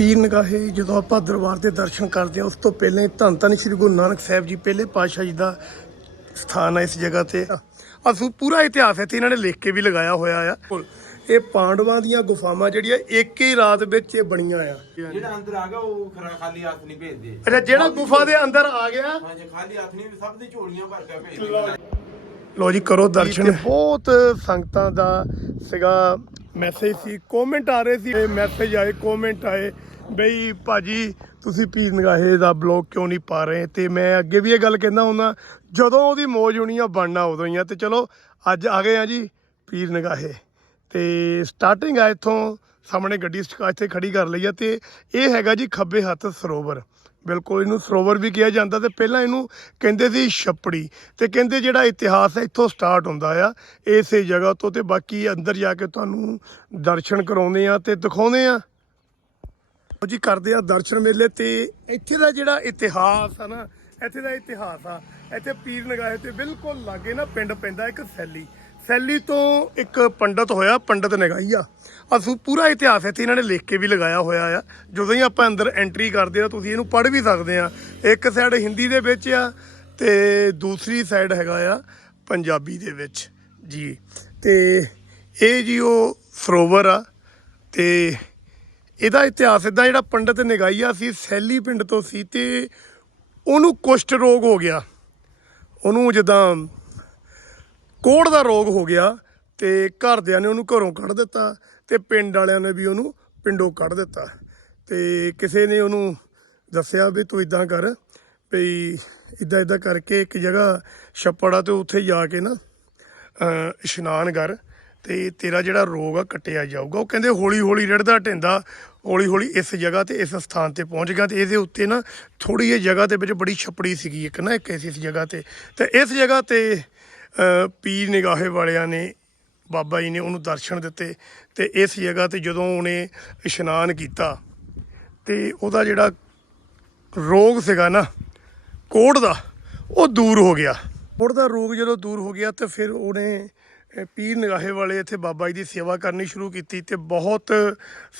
ਪੀਰ ਨਿਗਾਹੇ ਜਦੋਂ ਆਪਾਂ ਦਰਬਾਰ ਦੇ ਦਰਸ਼ਨ ਕਰਦੇ ਹਾਂ ਉਸ ਤੋਂ ਪਹਿਲਾਂ ਧੰਨ ਧੰਨ ਸ੍ਰੀ ਗੁਰੂ ਨਾਨਕ ਸਾਹਿਬ ਜੀ ਪਹਿਲੇ ਪਾਤਸ਼ਾਹ ਜੀ ਦਾ ਸਥਾਨ ਹੈ ਇਸ ਜਗ੍ਹਾ ਤੇ। ਅਸੂ ਪੂਰਾ ਇਤਿਹਾਸ ਹੈ ਤੇ ਇਹਨਾਂ ਨੇ ਲਿਖ ਕੇ ਵੀ ਲਗਾਇਆ ਹੋਇਆ ਆ। ਇਹ ਪਾਂਡਵਾਂ ਦੀਆਂ ਗੁਫਾਵਾਂ ਜਿਹੜੀਆਂ ਇੱਕ ਹੀ ਰਾਤ ਵਿੱਚ ਇਹ ਬਣੀਆਂ ਆ। ਜਿਹੜਾ ਅੰਦਰ ਆ ਗਿਆ ਉਹ ਖਰਾ ਖਾਲੀ ਹੱਥ ਨਹੀਂ ਭੇਜਦੇ। ਅੱਛਾ ਜਿਹੜਾ ਗੁਫਾ ਦੇ ਅੰਦਰ ਆ ਗਿਆ? ਹਾਂਜੀ ਖਾਲੀ ਹੱਥ ਨਹੀਂ ਸਭ ਦੀ ਝੋਲੀਆਂ ਭਰ ਕੇ ਭੇਜਦੇ ਲੋ ਜੀ ਕਰੋ ਦਰਸ਼ਨ। ਬਹੁਤ ਸੰਗਤਾਂ ਦਾ ਸੀਗਾ ਮੈਸੇਜ ਸੀ ਕਮੈਂਟ ਆ ਰਹੇ ਸੀ ਮੈਸੇਜ ਆਏ ਕਮੈਂਟ ਆਏ। ਬਈ ਭਾਜੀ, ਤੁਸੀਂ ਪੀਰ ਨਿਗਾਹੇ ਦਾ ਬਲੌਗ ਕਿਉਂ ਨਹੀਂ ਪਾ ਰਹੇ? ਤੇ ਮੈਂ ਅੱਗੇ ਵੀ ਇਹ ਗੱਲ ਕਹਿੰਦਾ ਹੁੰਦਾ, ਜਦੋਂ ਉਹਦੀ ਮੌਜ ਹੋਣੀ ਆ, ਬਣਨਾ ਉਦੋਂ ਹੀ ਆ। ਤੇ ਚਲੋ, ਅੱਜ ਆ ਗਏ ਆ ਜੀ ਪੀਰ ਨਿਗਾਹੇ। ਤੇ ਸਟਾਰਟਿੰਗ ਆ ਇੱਥੋਂ, ਸਾਹਮਣੇ ਗੱਡੀ ਸਟਾ- ਇੱਥੇ ਖੜੀ ਕਰ ਲਈ ਆ। ਤੇ ਇਹ ਹੈਗਾ ਜੀ ਖੱਬੇ ਹੱਥ ਸਰੋਵਰ। ਬਿਲਕੁਲ ਇਹਨੂੰ ਸਰੋਵਰ ਵੀ ਕਿਹਾ ਜਾਂਦਾ ਤੇ ਪਹਿਲਾਂ ਇਹਨੂੰ ਕਹਿੰਦੇ ਸੀ ਛੱਪੜੀ। ਤੇ ਕਹਿੰਦੇ ਜਿਹੜਾ ਇਤਿਹਾਸ ਹੈ, ਇੱਥੋਂ ਸਟਾਰਟ ਹੁੰਦਾ ਆ, ਇਸੇ ਜਗ੍ਹਾ ਤੋਂ। ਤੇ ਬਾਕੀ ਅੰਦਰ ਜਾ ਕੇ ਤੁਹਾਨੂੰ ਦਰਸ਼ਨ ਕਰਾਉਂਦੇ ਆ ਤੇ ਦਿਖਾਉਂਦੇ ਆ। ਜੀ ਕਰਦੇ ਆ ਦਰਸ਼ਨ ਮੇਲੇ ਤੇ ਇੱਥੇ ਦਾ ਜਿਹੜਾ ਇਤਿਹਾਸ ਆ ਨਾ, ਇੱਥੇ ਦਾ ਇਤਿਹਾਸ ਆ, ਇੱਥੇ ਪੀਰ ਨਗਾਹੇ ਤੇ ਬਿਲਕੁਲ ਲਾਗੇ ਨਾ ਪਿੰਡ ਪੈਂਦਾ ਇੱਕ ਸੈਲੀ। ਸੈਲੀ ਤੋਂ ਇੱਕ ਪੰਡਤ ਹੋਇਆ, ਪੰਡਤ ਨਗਾਈਆ ਅਸੂ ਪੂਰਾ ਇਤਿਹਾਸ ਇੱਥੇ ਇਹਨਾਂ ਨੇ ਲਿਖ ਕੇ ਵੀ ਲਗਾਇਆ ਹੋਇਆ ਆ। ਜਦੋਂ ਹੀ ਆਪਾਂ ਅੰਦਰ ਐਂਟਰੀ ਕਰਦੇ ਆ, ਤੁਸੀਂ ਇਹਨੂੰ ਪੜ੍ਹ ਵੀ ਸਕਦੇ ਆ। ਇੱਕ ਸਾਈਡ ਹਿੰਦੀ ਦੇ ਵਿੱਚ ਆ ਤੇ ਦੂਸਰੀ ਸਾਈਡ ਹੈਗਾ ਆ ਪੰਜਾਬੀ ਦੇ ਵਿੱਚ। ਜੀ। ਤੇ ਇਹ ਜੀ ਉਹ ਸਰੋਵਰ ਆ ਤੇ ਇਹਦਾ ਇਤਿਹਾਸ ਇਦਾਂ ਜਿਹੜਾ ਪੰਡਤ ਨਿਗਾਈਆ ਸੀ, ਸੈਲੀ ਪਿੰਡ ਤੋਂ ਸੀ ਤੇ ਉਹਨੂੰ ਕੁਸ਼ਟ ਰੋਗ ਹੋ ਗਿਆ। ਉਹਨੂੰ ਜਿੱਦਾਂ ਕੋੜ ਦਾ ਰੋਗ ਹੋ ਗਿਆ ਤੇ ਘਰਦਿਆਂ ਨੇ ਉਹਨੂੰ ਘਰੋਂ ਕੱਢ ਦਿੱਤਾ ਤੇ ਪਿੰਡ ਵਾਲਿਆਂ ਨੇ ਵੀ ਉਹਨੂੰ ਪਿੰਡੋਂ ਕੱਢ ਦਿੱਤਾ। ਤੇ ਕਿਸੇ ਨੇ ਉਹਨੂੰ ਦੱਸਿਆ ਵੀ ਤੂੰ ਇਦਾਂ ਕਰ, ਵੀ ਇਦਾਂ ਇਦਾਂ ਕਰਕੇ ਇੱਕ ਜਗ੍ਹਾ ਛੱਪੜ ਆ ਤੇ ਉੱਥੇ ਜਾ ਕੇ ਨਾ ਇਸ਼ਨਾਨ ਕਰ ਤੇ ਤੇਰਾ ਜਿਹੜਾ ਰੋਗ ਆ, ਕੱਟਿਆ ਜਾਊਗਾ। ਉਹ ਕਹਿੰਦੇ ਹੌਲੀ ਹੌਲੀ ਰੜਦਾ ਢਿੰਦਾ ਹੌਲੀ ਹੌਲੀ ਇਸ ਜਗ੍ਹਾ ਤੇ, ਇਸ ਸਥਾਨ ਤੇ ਪਹੁੰਚ ਗਿਆ ਤੇ ਇਹਦੇ ਉੱਤੇ ਨਾ ਥੋੜੀ ਜਿਹੀ ਜਗ੍ਹਾ ਦੇ ਵਿੱਚ ਬੜੀ ਛਪੜੀ ਸੀਗੀ ਇੱਕ ਨਾ, ਇੱਕ ਇਸ ਜਗ੍ਹਾ ਤੇ। ਤੇ ਇਸ ਜਗ੍ਹਾ ਤੇ ਪੀਰ ਨਿਗਾਹੇ ਵਾਲਿਆਂ ਨੇ, ਬਾਬਾ ਜੀ ਨੇ ਉਹਨੂੰ ਦਰਸ਼ਨ ਦਿੱਤੇ ਤੇ ਇਸ ਜਗ੍ਹਾ ਤੇ ਜਦੋਂ ਉਹਨੇ ਇਸ਼ਨਾਨ ਕੀਤਾ ਤੇ ਉਹਦਾ ਜਿਹੜਾ ਰੋਗ ਸੀਗਾ ਨਾ, ਕੋੜ ਦਾ, ਉਹ ਦੂਰ ਹੋ ਗਿਆ। ਕੋੜ ਦਾ ਰੋਗ ਜਦੋਂ ਦੂਰ ਹੋ ਗਿਆ ਤੇ ਫਿਰ ਉਹਨੇ ਪੀਰ ਨਿਗਾਹੇ ਵਾਲੇ ਇੱਥੇ ਬਾਬਾ ਜੀ ਦੀ ਸੇਵਾ ਕਰਨੀ ਸ਼ੁਰੂ ਕੀਤੀ ਤੇ ਬਹੁਤ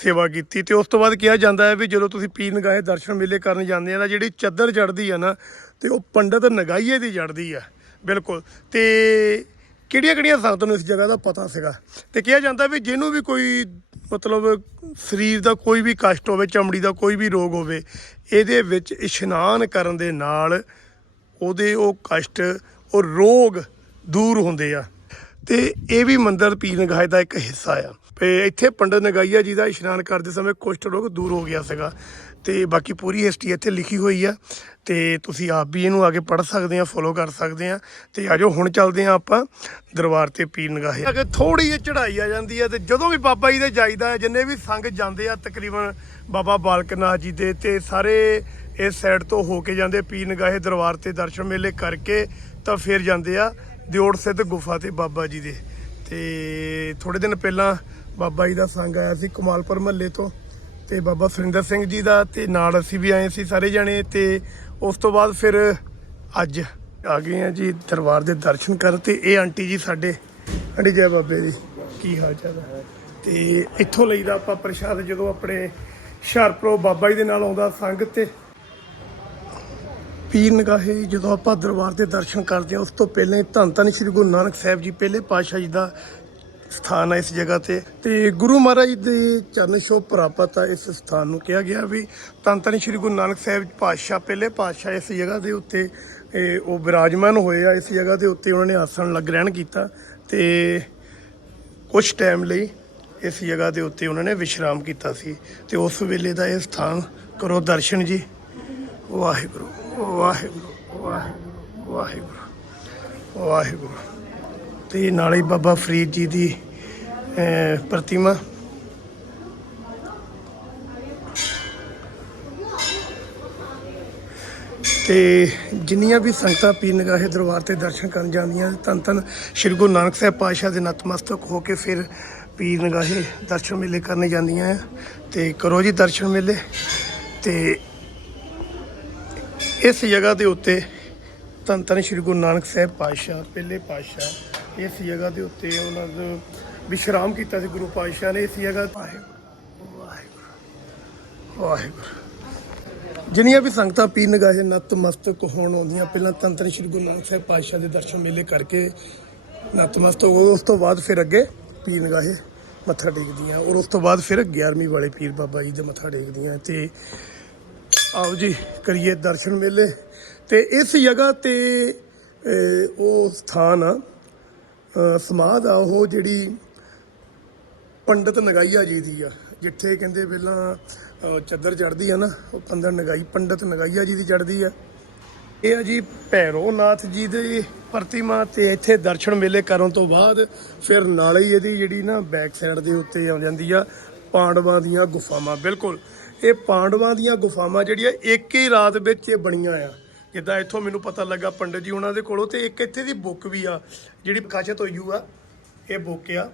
ਸੇਵਾ ਕੀਤੀ ਤੇ ਉਸ ਤੋਂ ਬਾਅਦ ਕਿਹਾ ਜਾਂਦਾ ਹੈ ਵੀ ਜਦੋਂ ਤੁਸੀਂ ਪੀਰ ਨਿਗਾਹੇ ਦਰਸ਼ਨ ਮੇਲੇ ਕਰਨ ਜਾਂਦੇ ਆ ਤਾਂ ਜਿਹੜੀ ਚੱਦਰ ਚੜਦੀ ਆ ਨਾ, ਤੇ ਉਹ ਪੰਡਤ ਨਗਾਈਏ ਦੀ ਚੜਦੀ ਆ, ਬਿਲਕੁਲ। ਤੇ ਕਿਹੜੀਆਂ ਕਿਹੜੀਆਂ ਸੰਗਤਾਂ ਨੂੰ ਇਸ ਜਗ੍ਹਾ ਦਾ ਪਤਾ ਸੀਗਾ? ਤੇ ਕਿਹਾ ਜਾਂਦਾ ਵੀ ਜਿਹਨੂੰ ਵੀ ਕੋਈ ਮਤਲਬ ਸਰੀਰ ਦਾ ਕੋਈ ਵੀ ਕਸ਼ਟ ਹੋਵੇ, ਚਮੜੀ ਦਾ ਕੋਈ ਵੀ ਰੋਗ ਹੋਵੇ, ਇਹਦੇ ਵਿੱਚ ਇਸ਼ਨਾਨ ਕਰਨ ਦੇ ਨਾਲ ਉਹਦੇ ਉਹ ਕਸ਼ਟ, ਉਹ ਰੋਗ ਦੂਰ ਹੁੰਦੇ ਆ। ਤੇ ਇਹ ਵੀ ਮੰਦਰ ਪੀਰ ਨਗਾਹੇ ਦਾ ਇੱਕ ਹਿੱਸਾ ਆ। ਤੇ ਇੱਥੇ ਪੰਡਤ ਨਗਾਈਆ ਜੀ ਦਾ ਇਸ਼ਨਾਨ ਕਰਦੇ ਸਮੇਂ ਕੁਸ਼ਟ ਰੋਗ ਦੂਰ ਹੋ ਗਿਆ ਸੀਗਾ। ਤੇ ਬਾਕੀ ਪੂਰੀ ਹਿਸਟਰੀ ਇੱਥੇ ਲਿਖੀ ਹੋਈ ਆ। ਤੇ ਤੁਸੀਂ ਆਪ ਵੀ ਇਹਨੂੰ ਆ ਕੇ ਪੜ੍ਹ ਸਕਦੇ ਆ ਫੋਲੋ ਕਰ ਸਕਦੇ ਆ। ਤੇ ਆਜੋ ਹੁਣ ਚੱਲਦੇ ਆ ਆਪਾਂ ਦਰਬਾਰ ਤੇ ਪੀਰ ਨਗਾਹੇ। ਅਗੇ ਥੋੜੀ ਜਿਹੀ ਚੜ੍ਹਾਈ ਆ ਜਾਂਦੀ ਆ ਤੇ ਜਦੋਂ ਵੀ ਬਾਬਾ ਜੀ ਦੇ ਜਾਈਦਾ, ਜਿੰਨੇ ਵੀ ਸੰਗ ਜਾਂਦੇ ਆ, ਤਕਰੀਬਨ ਬਾਬਾ ਬਾਲਕ ਨਾਥ ਜੀ ਦੇ ਤੇ ਸਾਰੇ ਇਸ ਸਾਈਡ ਤੋਂ ਹੋ ਕੇ ਜਾਂਦੇ ਪੀਰ ਨਗਾਹੇ ਦਰਬਾਰ ਤੇ ਦਰਸ਼ਨ ਮੇਲੇ ਕਰਕੇ ਤਾਂ ਫਿਰ ਜਾਂਦੇ ਆ। ਦਿਓੜ ਸਿੱਧ ਗੁਫਾ ਤੇ ਬਾਬਾ ਜੀ ਦੇ। ਤੇ ਥੋੜੇ ਦਿਨ ਪਹਿਲਾਂ ਬਾਬਾ ਜੀ ਦਾ ਸੰਗ ਆਇਆ ਸੀ ਕਮਾਲਪੁਰ ਮਹੱਲੇ ਤੋਂ। ਤੇ ਬਾਬਾ ਸੁਰਿੰਦਰ ਸਿੰਘ ਜੀ ਦਾ ਤੇ ਨਾਲ ਅਸੀਂ ਵੀ ਆਏ ਸੀ ਸਾਰੇ ਜਣੇ। ਤੇ ਉਸ ਤੋਂ ਬਾਅਦ ਫਿਰ ਅੱਜ ਆ ਗਏ ਆ ਜੀ ਦਰਬਾਰ ਦੇ ਦਰਸ਼ਨ ਕਰਨ। ਤੇ ਇਹ ਆਂਟੀ ਜੀ ਸਾਡੇ, ਆਂਟੀ ਜੈ ਬਾਬੇ ਜੀ, ਕੀ ਹਾਲ ਚਾਲ ਹੈ ਤੇ ਇੱਥੋਂ ਲਈਦਾ ਆਪਾਂ ਪ੍ਰਸ਼ਾਦ ਜਦੋਂ ਆਪਣੇ ਹੁਸ਼ਿਆਰਪੁਰ ਬਾਬਾ ਜੀ ਦੇ ਨਾਲ ਆਉਂਦਾ ਸੰਗ ਤੇ। ਪੀਰ ਨਿਗਾਹੇ ਜਦੋਂ ਆਪਾਂ ਦਰਬਾਰ ਦੇ ਦਰਸ਼ਨ ਕਰਦੇ ਹਾਂ, ਉਸ ਤੋਂ ਪਹਿਲਾਂ ਧੰਨ ਧੰਨ ਸ੍ਰੀ ਗੁਰੂ ਨਾਨਕ ਸਾਹਿਬ ਜੀ, ਪਹਿਲੇ ਪਾਤਸ਼ਾਹ ਜੀ ਦਾ ਸਥਾਨ ਹੈ ਇਸ ਜਗ੍ਹਾ ਤੇ। ਤੇ ਗੁਰੂ ਮਹਾਰਾਜ ਦੇ ਚਰਨ ਛੋਹ ਪ੍ਰਾਪਤ ਆ ਇਸ ਸਥਾਨ ਨੂੰ ਕਿਹਾ ਗਿਆ ਵੀ ਧੰਨ ਧੰਨ ਸ੍ਰੀ ਗੁਰੂ ਨਾਨਕ ਸਾਹਿਬ ਪਾਤਸ਼ਾਹ, ਪਹਿਲੇ ਪਾਤਸ਼ਾਹ ਇਸ ਜਗ੍ਹਾ ਦੇ ਉੱਤੇ, ਇਹ ਉਹ ਵਿਰਾਜਮਾਨ ਹੋਏ ਆ ਇਸ ਜਗ੍ਹਾ ਦੇ ਉੱਤੇ ਉਹਨਾਂ ਨੇ ਆਸਣ ਲੱਗ ਗ੍ਰਹਿਣ ਕੀਤਾ ਤੇ ਕੁਝ ਟਾਈਮ ਲਈ ਇਸ ਜਗ੍ਹਾ ਦੇ ਉੱਤੇ ਉਹਨਾਂ ਨੇ ਵਿਸ਼ਰਾਮ ਕੀਤਾ ਸੀ। ਤੇ ਉਸ ਵੇਲੇ ਦਾ ਇਹ ਸਥਾਨ ਕਰੋ ਦਰਸ਼ਨ ਜੀ। ਵਾਹਿਗੁਰੂ। ਵਾਹਿਗੁਰੂ ਵਾਹਿਗੁਰੂ ਵਾਹਿਗੁਰੂ ਵਾਹਿਗੁਰੂ। ਤੇ ਨਾਲੇ ਹੀ ਬਾਬਾ ਫਰੀਦ ਜੀ ਦੀ ਪ੍ਰਤਿਮਾ। ਤੇ ਜਿੰਨੀਆਂ ਵੀ ਸੰਗਤਾਂ ਪੀਰ ਨਿਗਾਹੇ ਦਰਬਾਰ ਤੇ ਦਰਸ਼ਨ ਕਰਨ ਜਾਂਦੀਆਂ, ਧੰਨ ਧੰਨ ਸ਼੍ਰੀ ਗੁਰੂ ਨਾਨਕ ਸਾਹਿਬ ਪਾਤਸ਼ਾਹ ਦੇ ਨਤਮਸਤਕ ਹੋ ਕੇ ਫਿਰ ਪੀਰ ਨਿਗਾਹੇ ਦਰਸ਼ਨ ਮੇਲੇ ਕਰਨੇ ਜਾਂਦੀਆਂ ਆ। ਤੇ ਕਰੋ ਜੀ ਦਰਸ਼ਨ ਮੇਲੇ। ਤੇ ਇਸ ਜਗ੍ਹਾ ਦੇ ਉੱਤੇ ਧੰਨ ਧੰਨ ਸ਼੍ਰੀ ਗੁਰੂ ਨਾਨਕ ਸਾਹਿਬ ਪਾਤਸ਼ਾਹ, ਪਹਿਲੇ ਪਾਤਸ਼ਾਹ, ਇਸ ਜਗ੍ਹਾ ਦੇ ਉੱਤੇ ਉਹਨਾਂ ਦਾ ਵਿਸ਼ਰਾਮ ਕੀਤਾ ਸੀ ਗੁਰੂ ਪਾਤਸ਼ਾਹ ਨੇ, ਇਸ ਜਗ੍ਹਾ ਵਾਹਿਗੁਰੂ ਵਾਹਿਗੁਰੂ ਵਾਹਿਗੁਰੂ। ਜਿੰਨੀਆਂ ਵੀ ਸੰਗਤਾਂ ਪੀਰ ਨਗਾਹੇ ਨਤਮਸਤਕ ਹੋਣ ਆਉਂਦੀਆਂ, ਪਹਿਲਾਂ ਤੰਤਰ ਸ਼੍ਰੀ ਗੁਰੂ ਨਾਨਕ ਸਾਹਿਬ ਪਾਤਸ਼ਾਹ ਦੇ ਦਰਸ਼ਨ ਮੇਲੇ ਕਰਕੇ ਨਤਮਸਤਕ ਹੋ ਉਸ ਤੋਂ ਬਾਅਦ ਫਿਰ ਅੱਗੇ ਪੀਰ ਨਗਾਹੇ ਮੱਥਾ ਟੇਕਦੀਆਂ, ਔਰ ਉਸ ਤੋਂ ਬਾਅਦ ਫਿਰ 11ਵੀਂ ਵਾਲੇ ਪੀਰ ਬਾਬਾ ਜੀ ਦੇ ਮੱਥਾ ਟੇਕਦੀਆਂ, ਤੇ ਆਓ ਜੀ ਕਰੀਏ ਦਰਸ਼ਨ ਮੇਲੇ। ਤੇ ਇਸ ਜਗ੍ਹਾ ਤੇ ਉਹ ਸਥਾਨ ਆ। ਸਮਾਧ ਆ ਉਹ ਜਿਹੜੀ ਪੰਡਤ ਨਗਾਈਆ ਜੀ ਦੀ ਆ ਜਿੱਥੇ ਕਹਿੰਦੇ ਪਹਿਲਾਂ ਅਹ, ਚੱਦਰ ਚੜਦੀ ਆ ਨਾ ਉਹ ਪੰਦਰ ਨਗਾਈ ਪੰਡਤ ਨਗਾਈਆ ਜੀ ਦੀ ਚੜਦੀ ਆ। ਇਹ ਆ ਜੀ ਭੈਰੋਨਾਥ ਜੀ ਦੀ ਪ੍ਰਤਿਮਾ ਤੇ ਇੱਥੇ ਦਰਸ਼ਨ ਮੇਲੇ ਕਰਨ ਤੋਂ ਬਾਅਦ ਫਿਰ ਨਾਲੇ ਹੀ ਇਹਦੀ ਜਿਹੜੀ ਨਾ ਬੈਕ ਸਾਈਡ ਦੇ ਉੱਤੇ ਆ ਜਾਂਦੀ ਆ। ਪਾਂਡਵਾਂ ਦੀਆਂ ਗੁਫਾਵਾਂ, ਬਿਲਕੁਲ। ਇਹ ਪਾਂਡਵਾਂ ਦੀਆਂ ਗੁਫਾਵਾਂ ਜਿਹੜੀਆਂ ਇੱਕ ਹੀ ਰਾਤ ਵਿੱਚ ਇਹ ਬਣੀਆਂ ਆ। ਜਿੱਦਾਂ ਇੱਥੋਂ ਮੈਨੂੰ ਪਤਾ ਲੱਗਾ ਪੰਡਤ ਜੀ ਉਹਨਾਂ ਦੇ ਕੋਲੋਂ ਤੇ ਇੱਕ ਇੱਥੇ ਦੀ ਬੁੱਕ ਵੀ ਆ, ਜਿਹੜੀ ਪ੍ਰਕਾਸ਼ਿਤ ਹੋਈ ਹੋਈ ਆ, ਇਹ ਬੁੱਕ ਆ,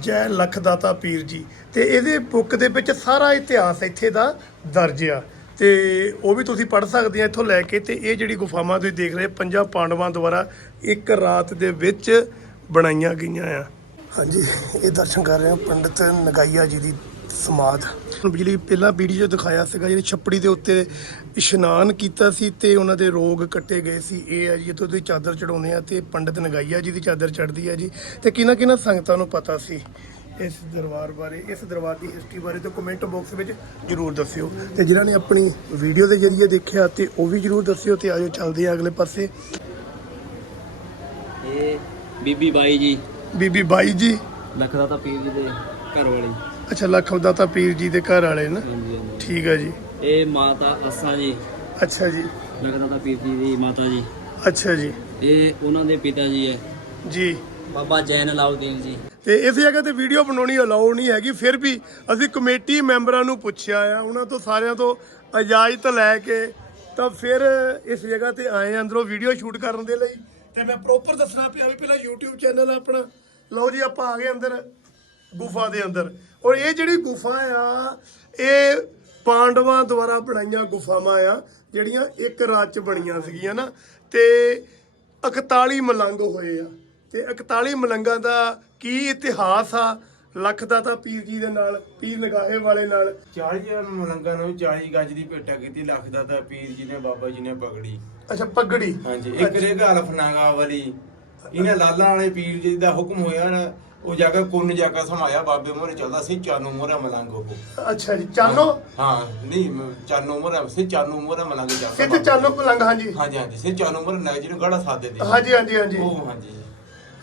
ਜੈ ਲਖਦਾਤਾ ਪੀਰ ਜੀ। ਤੇ ਇਹਦੇ ਬੁੱਕ ਦੇ ਵਿੱਚ ਸਾਰਾ ਇਤਿਹਾਸ ਇੱਥੇ ਦਾ ਦਰਜ ਆ। ਤੇ ਉਹ ਵੀ ਤੁਸੀਂ ਪੜ੍ਹ ਸਕਦੇ ਆ ਇੱਥੋਂ ਲੈ ਕੇ ਤੇ ਇਹ ਜਿਹੜੀ ਗੁਫਾਵਾਂ ਤੁਸੀਂ ਦੇਖ ਰਹੇ ਪੰਜਾਂ ਪਾਂਡਵਾਂ ਦੁਆਰਾ ਇੱਕ ਰਾਤ ਦੇ ਵਿੱਚ ਬਣਾਈਆਂ ਗਈਆਂ ਆ। ਹਾਂਜੀ ਇਹ ਦਰਸ਼ਨ ਕਰ ਰਹੇ ਹਾਂ ਪੰਡਿਤ ਨਗਾਈਆ ਜੀ ਦੀ ਸਮਾਧ। ਬਿਜਲੀ ਪਹਿਲਾਂ ਵੀਡੀਓ 'ਚ ਦਿਖਾਇਆ ਸੀਗਾ ਜਿਹੜੀ ਛੱਪੜੀ ਦੇ ਉੱਤੇ ਇਸ਼ਨਾਨ ਕੀਤਾ ਸੀ ਤੇ ਉਹਨਾਂ ਦੇ ਰੋਗ ਕੱਟੇ ਗਏ ਸੀ। ਇਹ ਹੈ ਜੀ ਇੱਥੋਂ ਦੀ ਚਾਦਰ ਚੜਾਉਂਦੇ ਆ ਤੇ ਪੰਡਿਤ ਨਗਾਈਆ ਜੀ ਦੀ ਚਾਦਰ ਚੜਦੀ ਹੈ ਜੀ। ਤੇ ਕਿਹਨਾਂ ਕਿਹਨਾਂ ਸੰਗਤਾਂ ਨੂੰ ਪਤਾ ਸੀ ਇਸ ਦਰਬਾਰ ਬਾਰੇ? ਇਸ ਦਰਬਾਰ ਦੀ ਹਿਸਟਰੀ ਬਾਰੇ ਤੇ ਕਮੈਂਟ ਬਾਕਸ ਵਿੱਚ ਜਰੂਰ ਦੱਸਿਓ। ਤੇ ਜਿਨ੍ਹਾਂ ਨੇ ਆਪਣੀ ਵੀਡੀਓ ਦੇ ਜ਼ਰੀਏ ਦੇਖਿਆ ਤੇ ਉਹ ਵੀ ਜਰੂਰ ਦੱਸਿਓ ਤੇ ਆਜੋ ਚੱਲਦੇ ਆ ਅਗਲੇ ਪਾਸੇ। ਇਹ ਬੀਬੀ ਬਾਈ ਜੀ ਬੀਬੀ ਬਾਈ ਜੀ? ਲਖਦਾ ਤਾਂ ਪੀਰ ਜੀ ਦੇ ਘਰ ਵਾਲੀ। ਅੱਛਾ ਲਖਵਦਾਤਾ ਪੀਰ ਜੀ ਦੇ ਘਰ ਵਾਲੇ ਨਾ? ਹਾਂਜੀ ਹਾਂਜੀ। ਠੀਕ ਹੈ ਜੀ। ਇਹ ਮਾਤਾ ਅਸਾਂ ਜੀ। ਅੱਛਾ ਜੀ। ਲਖਦਾ ਤਾਂ ਪੀਰ ਜੀ ਦੀ ਮਾਤਾ ਜੀ। ਅੱਛਾ ਜੀ। ਇਹ ਉਹਨਾਂ ਦੇ ਪਿਤਾ ਜੀ ਹੈ। ਜੀ। ਬਾਬਾ ਜੈਨ ਅਲਾਉਦੀਨ ਜੀ। ਤੇ ਇਸ ਜਗ੍ਹਾ ਤੇ ਵੀਡੀਓ ਬਣਾਉਣੀ ਅਲਾਉ ਨਹੀਂ ਹੈਗੀ ਫਿਰ ਵੀ ਅਸੀਂ ਕਮੇਟੀ ਮੈਂਬਰਾਂ ਨੂੰ ਪੁੱਛਿਆ ਆ। ਉਹਨਾਂ ਤੋਂ ਸਾਰਿਆਂ ਤੋਂ ਇਜਾਜ਼ਤ ਲੈ ਕੇ ਤਾਂ ਫਿਰ ਇਸ ਜਗ੍ਹਾ ਤੇ ਆਏ ਆ ਅੰਦਰੋਂ ਵੀਡੀਓ ਸ਼ੂਟ ਕਰਨ ਦੇ ਲਈ। ਤੇ ਮੈਂ ਪ੍ਰੋਪਰ ਦੱਸਣਾ ਪਿਆ ਵੀ ਪਹਿਲਾਂ YouTube ਚੈਨਲ ਆਪਣਾ। ਲਓ ਜੀ ਆਪਾਂ ਆ ਗਏ ਅੰਦਰ ਗੁਫਾ ਦੇ ਅੰਦਰ। ਔਰ ਇਹ ਜਿਹੜੀ ਗੁਫਾ ਆ ਇਹ ਪਾਂਡਵਾਂ ਦੁਆਰਾ ਬਣਾਈਆਂ ਗੁਫਾਵਾਂ ਆ ਜਿਹੜੀਆਂ ਇੱਕ ਰਾਤ ਚ ਬਣੀਆਂ ਸੀਗੀਆਂ ਨਾ ਤੇ 41 ਮਲੰਗ ਹੋਏ ਆ। ਤੇ 41 ਮਲੰਗਾਂ ਦਾ ਕੀ ਇਤਿਹਾਸ ਆ? ਲਖਦਾਤਾ ਪੀਰ ਜੀ ਦੇ ਨਾਲ ਪੀਰ ਨਗਾਹੇ ਵਾਲੇ ਨਾਲ। 40 ਮਲੰਗਾਂ ਨੂੰ 40 ਗੱਜ ਦੀ ਭੇਟਾ ਕੀਤੀ ਲੱਖ ਦਾ ਤਾਂ ਪੀਰ ਜੀ ਨੇ ਬਾਬਾ ਜੀ ਨੇ ਪਗੜੀ ਅੱਛਾ ਪਗੜੀ ਹਾਂਜੀ ਇੱਕ ਰੇਗਾ ਹਲਫਨਾਗਾ ਵਾਲੀ। ਇਹਨਾਂ ਲਾਲਾਂ ਵਾਲੇ ਪੀਰ ਜੀ ਦਾ ਹੁਕਮ ਹੋਇਆ ਨਾ ਉਹ ਜਗ੍ਹਾ ਕੁੰਨ ਜਗ੍ਹਾ ਸਮਾਇਆ ਬਾਬੇ ਮੋਰੇ ਚੱਲਦਾ ਸੀ ਚਾਨੂ ਮੋਰਾ ਮਲੰਗ ਉਹ ਅੱਛਾ ਜੀ ਚਾਨੋ? ਹਾਂ ਨਹੀਂ ਮ- ਚਾਨੂ ਮੋਰਾ ਸੀ ਚਾਨੂ ਮੋਰਾ ਮਲੰਗ ਚੱਲਦਾ ਸਿੱਧ ਚਾਨੋ ਪਲੰਗ ਹਾਂਜੀ। ਹਾਂਜੀ ਹਾਂਜੀ ਸੀ ਚਾਨੂ ਮੋਰਾ ਨਾ ਜਿਹਨੂੰ ਗੜਾ ਸਾਦੇ ਦੀ। ਹਾਂਜੀ ਹਾਂਜੀ ਹਾਂਜੀ। ਉਹ ਹਾਂਜੀ।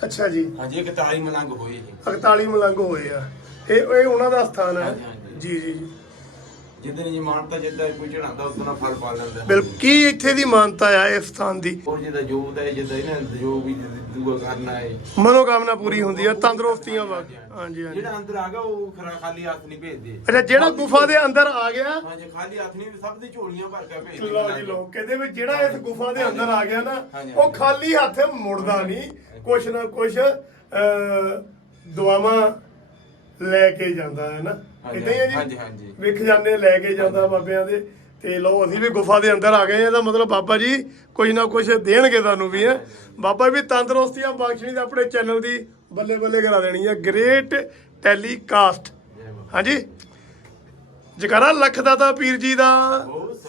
ਅੱਛਾ ਜੀ। ਹਾਂਜੀ ਇੱਕ ਤਾਲੀ ਮਲੰਗ ਹੋਈ ਇਹ। 41 ਮਲੰਗ ਹੋਏ ਆ। ਇਹ ਇਹ ਉਹਨਾਂ ਦਾ ਸਥਾਨ ਹੈ। ਹਾਂਜੀ, ਹਾਂਜੀ। ਜੀ ਜੀ ਜੀ। ਜਿੱਦਣ ਜੀ ਮਾਨਤਾ ਜਿੱਦਾਂ ਕੋਈ ਚੜਾਉਂਦਾ ਉਦੋਂ ਨਾਲ ਫਲ ਪਾ ਲੈਂਦਾ। ਬਿਲਕੁਲ ਕੀ ਇੱਥੇ ਦੀ ਮਾਨਤਾ ਆ ਇਸ ਸਥਾਨ ਦੀ? ਔਰ ਜਿਹਦਾ ਜੋਬ ਦਾ ਹੈ ਜਿੱਦਾਂ ਇਹਨਾਂ ਜੋ ਵੀ ਦੂਆ ਕਰਨਾ ਹੈ। ਮਨੋਕਾਮਨਾ ਪੂਰੀ ਹੁੰਦੀ ਆ ਤੰਦਰੁਸਤੀਆਂ ਵਾ ਹਾਂਜੀ ਹਾਂਜੀ। ਜਿਹੜਾ ਅੰਦਰ ਆ ਗਿਆ ਉਹ ਖਰਾ ਖਾਲੀ ਹੱਥ ਨਹੀਂ ਭੇਜਦੇ। ਅੱਛਾ ਜਿਹੜਾ ਗੁਫਾ ਦੇ ਅੰਦਰ ਆ ਗਿਆ ਹਾਂਜੀ ਖਾਲੀ ਹੱਥ ਨਹੀਂ ਸਭ ਦੀ ਝੋਲੀਆਂ ਭਰ ਕੇ ਭੇਜਦੇ ਲੋ ਜੀ ਲੋ ਕਹਿੰਦੇ ਵੀ ਜਿਹੜਾ ਇਸ ਗੁਫਾ ਦੇ ਅੰਦਰ ਆ ਗਿਆ ਨਾ ਉਹ ਖਾਲੀ ਹੱਥ ਮੁੜਦਾ ਨਹੀਂ। ਕੁਛ ਨਾ ਕੁਛ ਦੁਆਵਾਂ ਲੈ ਕੇ ਜਾਂਦਾ ਹੈ ਨਾ। ਇਦਾਂ ਹੀ ਹੈ ਹਾਂਜੀ, ਜੀ? ਹਾਂਜੀ। ਵਿਖ ਜਾਂਦੇ ਲੈ ਕੇ ਜਾਂਦਾ ਬਾਬਿਆਂ ਦੇ। ਤੇ ਲੋ ਅਸੀਂ ਵੀ ਗੁਫਾ ਦੇ ਅੰਦਰ ਆ ਗਏ ਇਹਦਾ ਮਤਲਬ ਬਾਬਾ ਜੀ ਕੁਝ ਨਾ ਕੁਝ ਦੇਣਗੇ ਸਾਨੂੰ ਵੀ ਹੈ। ਬਾਬਾ ਵੀ ਤੰਦਰੁਸਤੀਆਂ ਬਖਸ਼ਣੀ ਦਾ ਆਪਣੇ ਚੈਨਲ ਦੀ ਬੱਲੇ ਬੱਲੇ ਕਰਾ ਦੇਣੀ ਹੈ ਗ੍ਰੇਟ ਟੈਲੀਕਾਸਟ ਹਾਂਜੀ। ਜਕਾਰਾ ਲੱਖ ਦਾਤਾ ਪੀਰ ਜੀ ਦਾ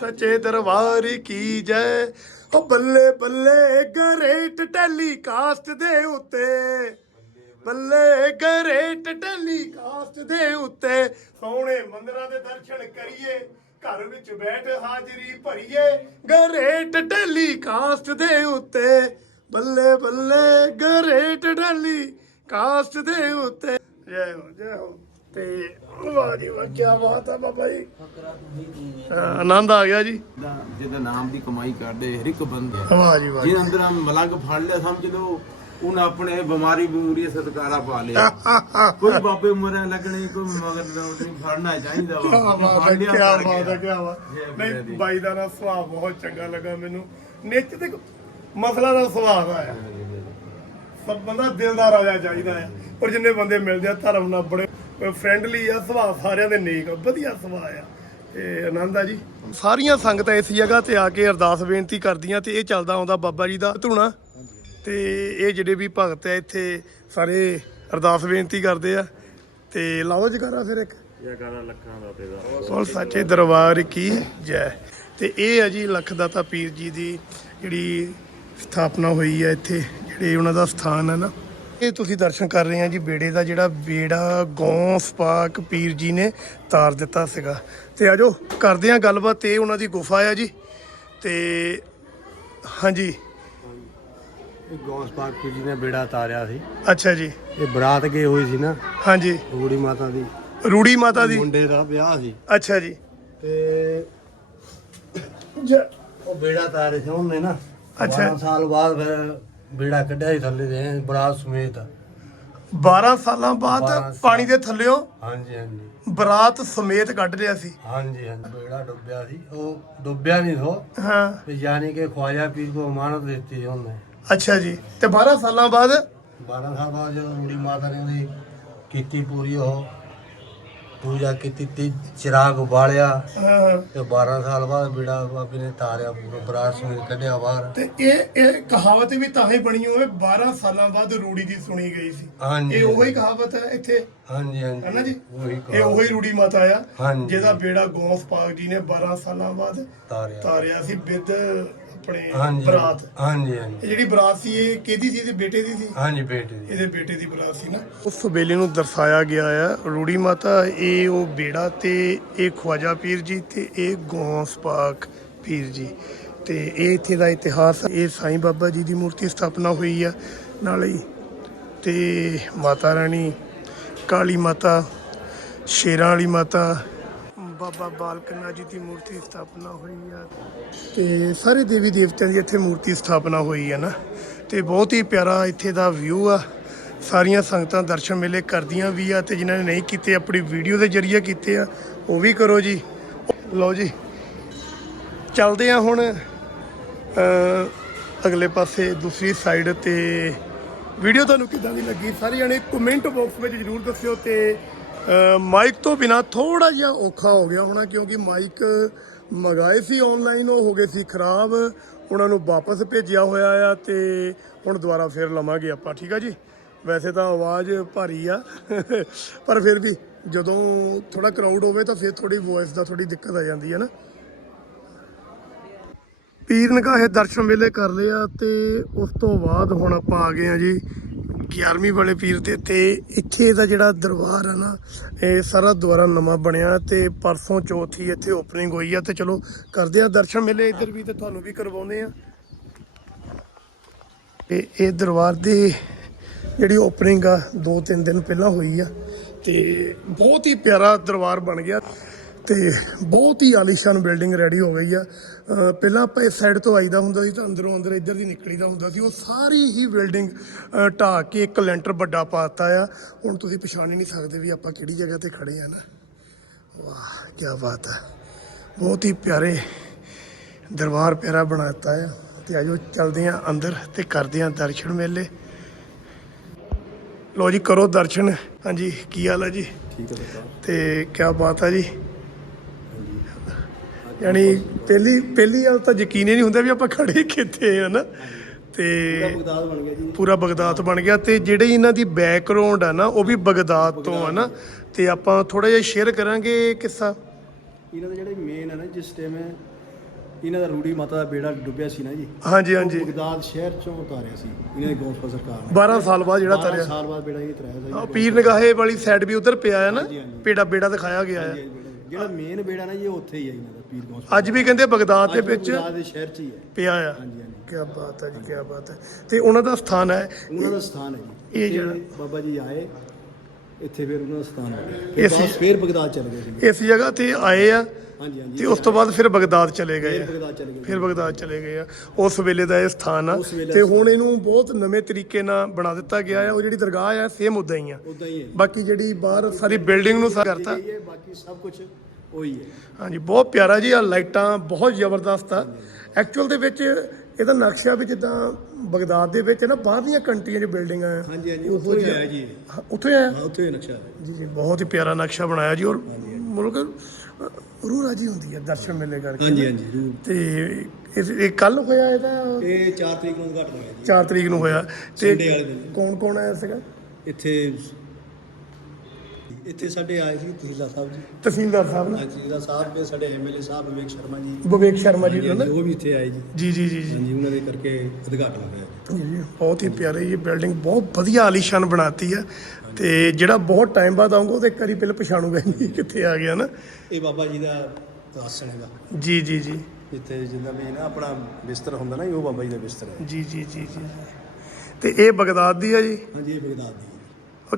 ਸੱਚੇ ਦਰਬਾਰ ਕੀ ਜੈ। ਉਹ ਬੱਲੇ ਬੱਲੇ ਗ੍ਰੇਟ ਟੈਲੀਕਾਸਟ ਦੇ ਉੱਤੇ। ਬੱਲੇ ਗ੍ਰੇਟ ਟੈਲੀਕਾਸਟ ਦੇ ਉੱਤੇ। ਸੋਹਣੇ ਮੰਦਰਾਂ ਦੇ ਦਰਸ਼ਨ ਕਰੀਏ ਘਰ ਵਿੱਚ ਬੈਠ ਹਾਜ਼ਰੀ ਭਰੀਏ ਗ੍ਰੇਟ ਟੈਲੀਕਾਸਟ ਦੇ ਉੱਤੇ। ਬੱਲੇ ਬੱਲੇ ਗ੍ਰੇਟ ਟੈਲੀਕਾਸਟ ਦੇ ਉੱਤੇ। ਜੈ ਹੋ ਜੈ ਹੋ। ਤੇ ਵਾਹ ਜੀ ਵਾਹ ਕੀ ਬਾਤ ਆ ਬਾਬਾ ਜੀ। ਆਨੰਦ ਆ ਗਿਆ ਜੀ। ਜਿਹਦਾ ਨਾਮ ਦੀ ਕਮਾਈ ਕਰਦੇ ਹਰ ਇੱਕ ਬੰਦੇ। ਵਾਹ ਜੀ ਵਾਹ। ਜਿਹਦੇ ਅੰਦਰ ਮਲੰਗ ਫੜ ਲਿਆ ਸਮਝ ਲਓ। ਉਹਨੇ ਆਪਣੇ ਬਿਮਾਰੀ ਬਮੂਰੀ ਸਤਕਾਰਾ ਪਾ ਲਿਆ। ਕੋਈ ਬਾਬੇ ਮਰੇ ਲੱਗਣੇ ਕੋਈ ਮਗਰ ਨਹੀਂ ਫੜਨਾ ਚਾਹੀਦਾ ਕੀ ਵਾ ਬਾਤ ਫੜ ਹੈ ਲਿਆ, ਕੀ ਫੜ ਬਾਤ ਹੈ ਗਿਆ। ਕੀ ਬਾਤ ਨਹੀਂ। ਬਾਈ ਦਾ ਨਾ ਸੁਭਾਅ ਬਹੁਤ ਚੰਗਾ ਲੱਗਾ ਮੈਨੂੰ। ਨਿੱਚ ਤੇ ਮਸਲਾ ਦਾ ਸੁਭਾਅ ਦਾ ਆ। ਸਭ ਬੰਦਾ ਦਿਲਦਾਰ ਆ ਜਾ ਚਾਹੀਦਾ ਆ। ਔਰ ਜਿੰਨੇ ਬੰਦੇ ਮਿਲਦੇ ਆ ਧਰਮ ਨਾਲ ਬੜੇ ਫਰੈਂਡਲੀ ਆ ਸੁਭਾਅ ਸਾਰਿਆਂ ਦੇ ਨੇਕ ਆ ਵਧੀਆ ਸੁਭਾਅ ਆ। ਤੇ ਆਨੰਦ ਆ ਜੀ। ਸਾਰੀਆਂ ਸੰਗਤਾਂ ਇਸ ਜਗ੍ਹਾ ਤੇ ਆ ਕੇ ਅਰਦਾਸ ਬੇਨਤੀ ਕਰਦੀਆਂ ਤੇ ਇਹ ਚੱਲਦਾ ਆਉਂਦਾ ਬਾਬਾ ਜੀ ਦਾ ਧੂਣਾ। ਤੇ ਇਹ ਜਿਹੜੇ ਵੀ ਭਗਤ ਆ ਇੱਥੇ ਸਾਰੇ ਅਰਦਾਸ ਬੇਨਤੀ ਕਰਦੇ ਆ। ਤੇ ਲਾਓ ਜਗਾਰਾ ਫਿਰ ਇੱਕ। ਜੈਕਾਰਾ ਲੱਖਾਂ ਦਾ ਤੇਰਾ ਬੋਲ ਸੱਚੇ ਦਰਬਾਰ ਕੀ ਜੈ। ਤੇ ਇਹ ਹੈ ਜੀ ਲਖਦਾਤਾ ਪੀਰ ਜੀ ਦੀ ਜਿਹੜੀ ਸਥਾਪਨਾ ਹੋਈ ਹੈ ਇੱਥੇ ਜਿਹੜੇ ਉਹਨਾਂ ਦਾ ਸਥਾਨ ਹੈ ਨਾ। ਇਹ ਤੁਸੀਂ ਦਰਸ਼ਨ ਕਰ ਰਹੇ ਆ ਜੀ ਬੇੜੇ ਦਾ ਜਿਹੜਾ ਬੇੜਾ ਗੌਂਸ ਪਾਕ ਪੀਰ ਜੀ ਨੇ ਤਾਰ ਦਿੱਤਾ ਸੀਗਾ। ਤੇ ਆਜੋ ਕਰਦੇ ਆ ਗੱਲਬਾਤ ਇਹ ਉਹਨਾਂ ਦੀ ਗੁਫਾ ਆ ਜੀ। ਤੇ ਹਾਂਜੀ। ਇਹ ਗੌਸ ਪਾਕ ਜੀ ਨੇ ਬੇੜਾ ਤਾਰਿਆ ਸੀ। ਅੱਛਾ ਜੀ। ਇਹ ਬਰਾਤ ਗਈ ਹੋਈ ਸੀ ਨਾ। ਹਾਂਜੀ। ਗੂੜੀ ਮਾਤਾ ਦੀ। ਰੂੜੀ ਮਾਤਾ ਦੀ? ਮੁੰਡੇ ਦਾ ਵਿਆਹ ਸੀ। ਅੱਛਾ ਜੀ। ਤੇ ਜ- ਉਹ ਬੇੜਾ ਤਾਰੇ ਸੀ ਉਹਨੇ ਨਾ। ਅੱਛਾ। 12 ਸਾਲ ਬਾਅਦ ਫਿਰ ਬੇੜਾ ਕੱਢਿਆ ਸੀ ਥੱਲੇ ਦੇ ਬਰਾਤ ਸਮੇਤ। 12 ਸਾਲਾਂ ਬਾਅਦ 12 ਸਾਲ। ਪਾਣੀ ਦੇ ਥੱਲਿਓਂ ਹਾਂਜੀ ਹਾਂਜੀ। ਬਰਾਤ ਸਮੇਤ ਕੱਢ ਲਿਆ ਸੀ। ਹਾਂਜੀ ਹਾਂਜੀ। ਬੇੜਾ ਡੁੱਬਿਆ ਸੀ। ਉਹ ਡੁੱਬਿਆ ਨਹੀਂ ਸੋ ਹਾਂ। ਤੇ ਯਾਨੀ ਕਿ ਖਵਾਜਾ ਪੀਰ ਕੋ ਅਮਾਨਤ ਦਿੱਤੀ ਸੀ ਉਹਨੇ। ਅੱਛਾ ਜੀ ਤੇ 12 ਸਾਲਾਂ ਬਾਅਦ? 12 ਸਾਲ ਬਾਅਦ ਜਦੋਂ ਗੂੜੀ ਮਾਤਾ ਨੇ ਉਹਦੀ ਕੀਤੀ ਪੂਰੀ ਉਹ ਪੂਜਾ ਕੀਤੀ ਤੀ ਚਿਰਾਗ ਬਾਲਿਆ ਤੇ 12 ਸਾਲ ਬਾਅਦ ਬੇੜਾ ਬਾਬੇ ਨੇ ਤਾਰਿਆ ਪੂਰਾ ਬਰਾਤ ਸਮੇਤ ਕੱਢਿਆ ਬਾਹਰ। ਤੇ ਇਹ ਇਹ ਕਹਾਵਤ ਵੀ ਤਾਂ ਹੀ ਬਣੀ ਹੋਵੇ 12 ਸਾਲਾਂ ਬਾਅਦ ਰੂੜੀ ਦੀ ਸੁਣੀ ਗਈ ਸੀ। ਹਾਂਜੀ। ਇਹ ਉਹੀ ਕਹਾਵਤ ਹੈ ਇੱਥੇ? ਹਾਂਜੀ ਹਾਂਜੀ। ਹੈ ਨਾ ਜੀ? ਉਹੀ ਇਹ ਉਹੀ ਰੂੜੀ ਮਾਤਾ ਆ ਹਾਂਜੀ। ਜਿਹਦਾ ਬੇੜਾ ਗੌਂਸ ਪਾਕ ਜੀ ਨੇ 12 ਸਾਲਾਂ ਬਾਅਦ ਤਾਰਿਆ। ਤਾਰਿਆ ਸੀ ਵਿਦ ਆਪਣੇ ਹਾਂਜੀ ਬਰਾਤ। ਹਾਂਜੀ ਹਾਂਜੀ। ਇਹ ਜਿਹੜੀ ਬਰਾਤ ਸੀ ਇਹ ਕਿਹਦੀ ਸੀ? ਇਹਦੇ ਬੇਟੇ ਦੀ ਸੀ? ਹਾਂਜੀ ਬੇਟੇ ਦੀ। ਇਹਦੇ ਬੇਟੇ ਦੀ ਬਰਾਤ ਸੀ ਨਾ। ਉਸ ਵੇਲੇ ਨੂੰ ਦਰਸਾਇਆ ਗਿਆ ਆ ਰੂੜੀ ਮਾਤਾ ਇਹ ਉਹ ਬੇੜਾ ਤੇ ਇਹ ਖਵਾਜਾ ਪੀਰ ਜੀ ਤੇ ਇਹ ਗੌਂਸ ਪਾਕ ਪੀਰ ਜੀ। ਤੇ ਇਹ ਇੱਥੇ ਦਾ ਇਤਿਹਾਸ ਆ। ਇਹ ਸਾਈਂ ਬਾਬਾ ਜੀ ਦੀ ਮੂਰਤੀ ਸਥਾਪਨਾ ਹੋਈ ਆ ਨਾਲੇ। ਹੀ ਤੇ ਮਾਤਾ ਰਾਣੀ ਕਾਲੀ ਮਾਤਾ ਸ਼ੇਰਾਂ ਵਾਲੀ ਮਾਤਾ ਬਾਬਾ ਬਾਲਕਨਾ ਜੀ ਦੀ ਮੂਰਤੀ ਸਥਾਪਨਾ ਹੋਈ ਆ। ਤੇ ਸਾਰੇ ਦੇਵੀ ਦੇਵਤਿਆਂ ਦੀ ਇੱਥੇ ਮੂਰਤੀ ਸਥਾਪਨਾ ਹੋਈ ਹੈ ਨਾ। ਤੇ ਬਹੁਤ ਹੀ ਪਿਆਰਾ ਇੱਥੇ ਦਾ ਵਿਊ ਆ। ਸਾਰੀਆਂ ਸੰਗਤਾਂ ਦਰਸ਼ਨ ਮੇਲੇ ਕਰਦੀਆਂ ਵੀ ਆ ਤੇ ਜਿਨ੍ਹਾਂ ਨੇ ਨਹੀਂ ਕੀਤੇ, ਆਪਣੀ ਵੀਡੀਓ ਦੇ ਜ਼ਰੀਏ ਕੀਤੇ ਆ, ਉਹ ਵੀ ਕਰੋ ਜੀ। ਲਓ ਜੀ, ਚੱਲਦੇ ਆ ਹੁਣ ਅਗਲੇ ਪਾਸੇ ਦੂਸਰੀ ਸਾਈਡ ਤੇ। ਵੀਡੀਓ ਤੁਹਾਨੂੰ ਕਿੱਦਾਂ ਦੀ ਲੱਗੀ? ਸਾਰੇ ਜਣੇ ਕਮੈਂਟ ਬਾਕਸ ਵਿੱਚ ਜਰੂਰ ਦੱਸਿਓ ਤੇ ਮਾਈਕ ਤੋਂ ਬਿਨਾ ਥੋੜਾ ਜਿਹਾ ਔਖਾ ਹੋ ਗਿਆ ਹੋਣਾ ਕਿਉਂਕਿ ਮਾਈਕ ਮੰਗਾਏ ਸੀ ਆਨਲਾਈਨ ਉਹ ਹੋ ਗਏ ਸੀ ਖਰਾਬ। ਉਹਨਾਂ ਨੂੰ ਵਾਪਸ ਭੇਜਿਆ ਹੋਇਆ ਆ ਤੇ ਹੁਣ ਦੁਬਾਰਾ ਫੇਰ ਲਵਾਂਗੇ ਆਪਾਂ, ਠੀਕ ਆ ਜੀ? ਵੈਸੇ ਤਾਂ ਆਵਾਜ਼ ਭਾਰੀ ਆ, ਪਰ ਫਿਰ ਵੀ ਜਦੋਂ ਥੋੜਾ ਕਰਾਊਡ ਹੋਵੇ ਤਾਂ ਫਿਰ ਥੋੜੀ ਵੌਇਸ ਦਾ ਥੋੜੀ ਦਿੱਕਤ ਆ ਜਾਂਦੀ ਹੈ ਨਾ। ਪੀਰ ਨਗਾਹੇ ਦਰਸ਼ਨ ਮੇਲੇ ਕਰ ਲਿਆ ਤੇ ਉਸ ਤੋਂ ਬਾਅਦ ਹੁਣ ਆਪਾਂ ਆ ਗਏ ਆ ਜੀ। 11ਵੀਂ ਵਾਲੇ ਪੀਰ ਤੇ ਤੇ ਇੱਥੇ ਦਾ ਜਿਹੜਾ ਦਰਬਾਰ ਆ ਨਾ, ਇਹ ਸਾਰਾ ਦੁਆਰਾ ਨਵਾਂ ਬਣਿਆ ਤੇ ਪਰਸੋਂ ਚੌਥੀ ਇੱਥੇ ਓਪਨਿੰਗ ਹੋਈ ਆ ਤੇ ਚਲੋ ਕਰਦੇ ਆ ਦਰਸ਼ਨ ਮੇਲੇ, ਇੱਧਰ ਵੀ ਤੇ ਤੁਹਾਨੂੰ ਵੀ ਕਰਵਾਉਂਦੇ ਆ। ਤੇ ਇਹ ਦਰਬਾਰ ਦੀ ਜਿਹੜੀ ਓਪਨਿੰਗ ਆ 2-3 ਦਿਨ ਪਹਿਲਾਂ ਹੋਈ ਆ ਤੇ ਬਹੁਤ ਹੀ ਪਿਆਰਾ ਦਰਬਾਰ ਬਣ ਗਿਆ। ਤੇ ਬਹੁਤ ਹੀ ਆਲੀਸ਼ਾਨ ਬਿਲਡਿੰਗ ਰੈਡੀ ਹੋ ਗਈ ਆ। ਪਹਿਲਾਂ ਆਪਾਂ ਇਸ ਸਾਈਡ ਤੋਂ ਆਈਦਾ ਹੁੰਦਾ ਸੀ ਤਾਂ ਅੰਦਰੋਂ ਅੰਦਰ ਇੱਧਰ ਦੀ ਨਿਕਲੀਦਾ ਹੁੰਦਾ ਸੀ। ਉਹ ਸਾਰੀ ਹੀ ਬਿਲਡਿੰਗ ਢਾਹ ਕੇ ਇੱਕ ਲੈਂਟਰ ਵੱਡਾ ਪਾਤਾ ਆ। ਹੁਣ ਤੁਸੀਂ ਪਛਾਣ ਹੀ ਨਹੀਂ ਸਕਦੇ ਵੀ ਆਪਾਂ ਕਿਹੜੀ ਜਗ੍ਹਾ ਤੇ ਖੜੇ ਆ ਨਾ। ਵਾਹ ਕੀ ਬਾਤ ਹੈ ਬਹੁਤ ਹੀ ਪਿਆਰੇ ਦਰਬਾਰ ਪਿਆਰਾ ਬਣਾਤਾ ਹੈ ਤੇ ਆਜੋ ਚੱਲਦੇ ਆ ਅੰਦਰ ਤੇ ਕਰਦੇ ਆ ਦਰਸ਼ਨ ਮੇਲੇ। ਲੋ ਜੀ ਕਰੋ ਦਰਸ਼ਨ। ਹਾਂਜੀ ਕੀ ਹਾਲ ਹੈ ਜੀ? ਠੀਕ ਹੈ ਤੇ ਕੀ ਬਾਤ ਹੈ ਜੀ। ਯਾਨੀ ਪਹਿਲੀ ਪਹਿਲੀ ਗੱਲ ਤਾਂ ਯਕੀਨ ਹੀ ਨਹੀਂ ਹੁੰਦਾ ਵੀ ਆਪਾਂ ਖੜੇ ਕਿੱਥੇ ਆ ਨਾ ਤੇ ਬਗਦਾਦ ਬਣ ਗਿਆ ਜੀ। ਪੂਰਾ ਬਗਦਾਦ ਬਣ ਗਿਆ ਤੇ ਜਿਹੜੇ ਇਹਨਾਂ ਦੀ ਬੈਕਗ੍ਰਾਉਂਡ ਆ ਨਾ ਉਹ ਵੀ ਬਗਦਾਦ ਤੋਂ ਆ ਨਾ ਤੇ ਆਪਾਂ ਥੋੜਾ ਜਿਹਾ ਸ਼ੇਅਰ ਕਰਾਂਗੇ ਕਿੱਸਾ। ਇਹਨਾਂ ਦਾ ਜਿਹੜੇ ਮੇਨ ਹੈ ਨਾ ਜਿਸ ਟਾਈਮ ਇਹਨਾਂ ਦਾ ਰੂੜੀ ਮਾਤਾ ਦਾ ਬੇੜਾ ਡੁੱਬਿਆ ਸੀ ਨਾ ਜੀ ਹਾਂਜੀ ਹਾਂਜੀ। ਬਗਦਾਦ ਸ਼ਹਿਰ ਚੋਂ ਉਤਾਰਿਆ ਸੀ ਇਹਨਾਂ ਦੀ ਗੌਸਪਾ ਸਰਕਾਰ ਨੇ। 12 ਸਾਲ ਬਾਅਦ ਜਿਹੜਾ 12 ਤਰਿਆ ਸਾਲ ਬਾਅਦ ਬੇੜਾ ਇਹ ਤਰਾਇਆ ਸੀ। ਆਹ ਪੀਰ ਨਗਾਹੇ ਵਾਲੀ ਸਾਈਡ ਵੀ ਉਧਰ ਪਿਆ ਹੈ ਨਾ ਹਾਂਜੀ, ਹਾਂਜੀ। ਪੇੜਾ ਬੇੜਾ ਦਿਖਾਇਆ ਗਿਆ ਹੈ। ਜਿਹੜਾ ਮੇਨ ਬੇੜਾ ਨਾ ਜੀ ਉਹ ਉੱਥੇ ਹੀ ਹੈ ਇਹਨਾਂ ਪੀਰ ਅੱਜ ਵੀ ਕਹਿੰਦੇ ਬਗਦਾਦ ਦੇ ਵਿੱਚ ਬਗਦਾਦ ਦੇ ਸ਼ਹਿਰ 'ਚ ਹੀ ਹੈ। ਪਿਆ ਆ। ਹਾਂਜੀ ਹਾਂਜੀ। ਕੀ ਬਾਤ ਹੈ ਜੀ ਕੀ ਬਾਤ ਹੈ। ਤੇ ਉਹਨਾਂ ਦਾ ਸਥਾਨ ਹੈ? ਉਹਨਾਂ ਦਾ ਸਥਾਨ ਹੈ ਜੀ। ਇਹ ਜਿਹੜਾ- ਬਾਬਾ ਜੀ ਆਏ ਇੱਥੇ ਫਿਰ ਉਹਨਾਂ ਦਾ ਸਥਾਨ ਹੋ ਗਿਆ ਇਸ- ਫਿਰ ਬਗਦਾਦ ਚਲੇ ਗਏ ਸੀ ਇਸ ਜਗ੍ਹਾ ਤੇ ਆਏ ਆ ਹਾਂਜੀ ਹਾਂਜੀ। ਤੇ ਉਸ ਤੋਂ ਬਾਅਦ ਫਿਰ ਬਗਦਾਦ ਚਲੇ ਗਏ ਫਿਰ ਆ ਬਗਦਾਦ ਚਲੇ ਗਏ। ਫਿਰ ਬਗਦਾਦ ਚਲੇ ਗਏ ਆ। ਉਸ ਵੇਲੇ ਦਾ ਇਹ ਸਥਾਨ ਆ। ਤੇ ਹੁਣ ਇਹਨੂੰ ਬਹੁਤ ਨਵੇਂ ਤਰੀਕੇ ਨਾਲ ਬਣਾ ਦਿੱਤਾ ਗਿਆ ਆ। ਉਹ ਜਿਹੜੀ ਦਰਗਾਹ ਆ ਸੇਮ ਉਦਾਂ ਹੀ ਆ। ਉਦਾਂ ਹੀ ਹੈ ਜੀ। ਬਾਕੀ ਜਿਹੜੀ ਬਾਹਰ ਸਾਰੀ ਬਿਲਡਿੰਗ ਨੂੰ ਸਾ ਕਰਤਾ। ਬਾਕੀ ਸਭ ਕੁਝ ਉਹੀ ਹੈ। ਹਾਂਜੀ ਬਹੁਤ ਪਿਆਰਾ ਜੀ ਆ ਲਾਈਟਾਂ ਬਹੁਤ ਜ਼ਬਰਦਸਤ ਆ। ਐਕਚੁਅਲ ਦੇ ਵਿੱਚ ਇਹਦਾ ਨਕਸ਼ਾ ਵੀ ਜਿੱਦਾਂ ਬਗਦਾਦ ਦੇ ਵਿੱਚ ਨਾ ਬਾਹਰਲੀਆਂ ਕੰਟਰੀਆਂ 'ਚ ਬਿਲਡਿੰਗਾਂ। ਆ ਹਾਂਜੀ ਹਾਂਜੀ ਉੱਥੋਂ ਹੀ ਆਇਆ ਜੀ। ਉੱਥੋਂ ਆਇਆ? ਉੱਥੋਂ ਨਕਸ਼ਾ। ਜੀ ਜੀ ਬਹੁਤ ਹੀ ਪਿਆਰਾ ਨਕਸ਼ਾ ਬਣਾਇਆ ਜੀ ਔਰ ਮੁਲਕ ਰੂਹ ਰਾਜੀ ਹੁੰਦੀ ਹੈ ਦਰਸ਼ਨ ਮੇਲੇ ਕਰਕੇ ਹਾਂਜੀ ਹਾਂਜੀ ਤੇ ਇਹ- ਕੱਲ ਹੋਇਆ ਇਹਦਾ? ਇਹ 4 ਤਰੀਕ ਨੂੰ ਉਦਘਾਟਨ ਹੋਇਆ ਜੀ। 4 ਤਰੀਕ ਨੂੰ ਹੋਇਆ। ਤੇ। ਕੌਣ ਕੌਣ ਆਇਆ ਸੀਗਾ? ਇੱਥੇ ਇੱਥੇ ਸਾਡੇ ਆਏ ਸੀ ਤਹਿਸੀਲਦਾਰ ਸਾਹਿਬ ਜੀ। ਤਹਿਸੀਲਦਾਰ ਸਾਹਿਬ ਨਾ? ਤਹਿਸੀਲਦਾਰ ਸਾਹਿਬ ਤੇ ਸਾਡੇ ਐਮਐਲਏ ਸਾਹਿਬ ਵਿਵੇਕ ਸ਼ਰਮਾ ਜੀ। ਵਿਵੇਕ ਸ਼ਰਮਾ ਜੀ ਨਾ? ਉਹ ਵੀ ਇੱਥੇ ਆਏ ਜੀ। ਜੀ ਜੀ ਜੀ ਜੀ। ਉਹਨਾਂ ਦੇ ਕਰਕੇ ਉਦਘਾਟਨ ਹੋਇਆ ਜੀ। ਜੀ, ਬਹੁਤ ਹੀ ਪਿਆਰੀ ਇਹ ਬਿਲਡਿੰਗ ਬਹੁਤ ਵਧੀਆ ਆਲੀਸ਼ਾਨ ਬਣਾਤੀ ਆ। ਤੇ ਜਿਹੜਾ ਬਹੁਤ ਟਾਈਮ ਬਾਅਦ ਆਉਂਗਾ ਉਹਦੇ ਕਰੀ ਪਹਿਲਾਂ ਪਛਾਣੂਗਾ ਨਹੀਂ ਕਿੱਥੇ ਆ ਗਿਆ ਨਾ। ਇਹ ਬਾਬਾ ਜੀ ਦਾ ਆਸਣ ਹੈਗਾ। ਜੀ ਜੀ ਜੀ। ਜਿੱਥੇ ਜਿੱਦਾਂ ਵੀ ਨਾ ਆਪਣਾ ਬਿਸਤਰ ਹੁੰਦਾ ਨਾ ਇਹ ਉਹ ਬਾਬਾ ਜੀ ਦਾ ਬਿਸਤਰ ਹੈ। ਜੀ ਜੀ ਜੀ। ਤੇ ਇਹ ਬਗਦਾਦ ਦੀ ਆ ਜੀ? ਹਾਂਜੀ ਇਹ ਬਗਦਾਦ ਦੀ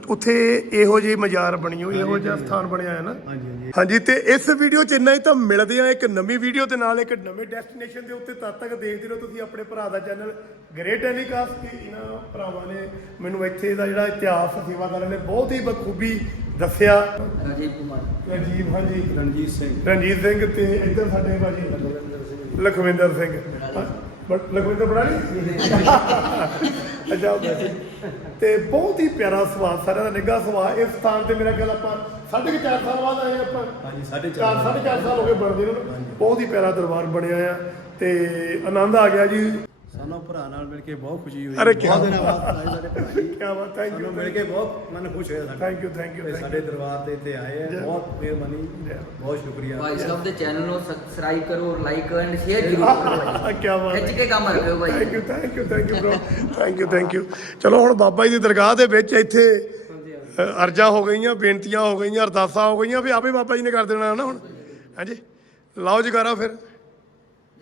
ਉੱਥੇ ਇਹੋ ਜਿਹੀ ਮਜ਼ਾਰ ਬਣੀ ਹੋਈ ਇਹੋ ਜਿਹਾ ਸਥਾਨ ਬਣਿਆ ਹੈ ਨਾ। ਹਾਂਜੀ ਹਾਂਜੀ। ਹਾਂਜੀ ਤੇ ਇਸ ਵੀਡੀਓ 'ਚ ਇੰਨਾ ਹੀ ਤਾਂ ਮਿਲਦੇ ਆ ਇੱਕ ਨਵੀਂ ਵੀਡੀਓ ਦੇ ਨਾਲ ਇੱਕ ਨਵੇਂ ਡੈਸਟੀਨੇਸ਼ਨ ਦੇ ਉੱਤੇ ਤਦ ਤੱਕ ਦੇਖਦੇ ਰਹੋ ਤੁਸੀਂ ਆਪਣੇ ਭਰਾ ਦਾ ਚੈਨਲ ਗ੍ਰੇਟ ਟੈਲੀਕਾਸਟ ਕਿ ਇਹਨਾਂ ਭਰਾਵਾਂ ਨੇ ਮੈਨੂੰ ਇੱਥੇ ਦਾ ਜਿਹੜਾ ਇਤਿਹਾਸ ਸੇਵਾਦਾਰਾਂ ਨੇ ਬਹੁਤ ਹੀ ਬਖੂਬੀ ਦੱਸਿਆ। ਰਾਜੀਵ ਕੁਮਾਰ। ਰਜੀਵ ਹਾਂਜੀ। ਰਣਜੀਤ ਸਿੰਘ। ਰਣਜੀਤ ਸਿੰਘ ਤੇ ਇੱਧਰ ਸਾਡੇ ਭਾਜੀ ਲਖਵਿੰਦਰ ਸਿੰਘ। ਬਟ ਲਖਵਿੰਦਰ ਬਣਾ ਲਈ ਅੱਛਾ ਉਹ ਬੈਠੇ। ਤੇ ਬਹੁਤ ਹੀ ਪਿਆਰਾ ਸਵਾਦ ਸਾਰਿਆਂ ਦਾ ਨਿੱਘਾ ਸਵਾਦ। ਇਸ ਸਥਾਨ ਤੇ ਮੇਰਾ ਖਿਆਲ ਆਪਾਂ ਸਾਢੇ ਕੁ ਚਾਰ ਸਾਲ ਬਾਅਦ ਆਏ ਆਪਾਂ। ਹਾਂਜੀ ਸਾਢੇ ਚਾਰ ਸਾਢੇ ਚਾਰ ਸਾਲ ਹੋ ਗਏ ਬਣਦੇ ਨੂੰ। ਬਹੁਤ ਹੀ ਪਿਆਰਾ ਦਰਬਾਰ ਬਣਿਆ ਆ ਤੇ ਆਨੰਦ ਆ ਗਿਆ ਜੀ। ਸਾਨੂੰ ਭਰਾ ਨਾਲ ਮਿਲ ਕੇ ਬਹੁਤ ਖੁਸ਼ੀ ਹੋਈ। ਅਰੇ ਕਿਆ ਬਹੁਤ ਦਿਨਾਂ ਬਾਅਦ ਆਏ ਸਾਡੇ ਭਰਾ ਜੀ ਕੀ ਬਾਤ ਥੈਂਕ ਯੂ ਸਾਨੂੰ ਮਿਲ ਕੇ ਬਹੁਤ ਮਨ ਖੁਸ਼ ਹੋਇਆ ਸਾਡਾ। ਥੈਂਕ ਯੂ ਥੈਂਕ ਤੇ ਯੂ ਸਾਡੇ ਦਰਬਾਰ ਤੇ ਇੱਥੇ ਆਏ ਆ। ਬਹੁਤ ਮਿਹਰਬਾਨੀ ਬਹੁਤ ਸ਼ੁਕਰੀਆ। ਭਾਈ ਸਾਹਿਬ ਦੇ ਚੈਨਲ ਨੂੰ ਸਬਸਕ੍ਰਾਈਬ ਕਰੋ ਲਾਈਕ ਐਂਡ ਸ਼ੇਅਰ ਜ਼ਰੂਰ ਕਰੋ ਭਾਈ। ਕੀ ਬਾਤ ਖਿੱਚ ਕੇ ਕੰਮ ਰੱਖਿਓ ਭਾਈ। Thank you thank you thank you bro thank you thank you ਚਲੋ ਹੁਣ ਬਾਬਾ ਜੀ ਦੀ ਦਰਗਾਹ ਦੇ ਵਿੱਚ ਇੱਥੇ ਅ, ਅਰਜ਼ਾਂ ਹੋ ਗਈਆਂ ਬੇਨਤੀਆਂ ਹੋ ਗਈਆਂ ਅਰਦਾਸਾਂ ਹੋ ਗਈਆਂ। ਵੀ ਆਪੇ ਬਾਬਾ ਜੀ ਨੇ ਕਰ ਦੇਣਾ ਨਾ ਹੁਣ। ਹਾਂਜੀ। ਲਾਓ ਜਗਾਰਾ ਫਿਰ ਜੈ ਕਰਾ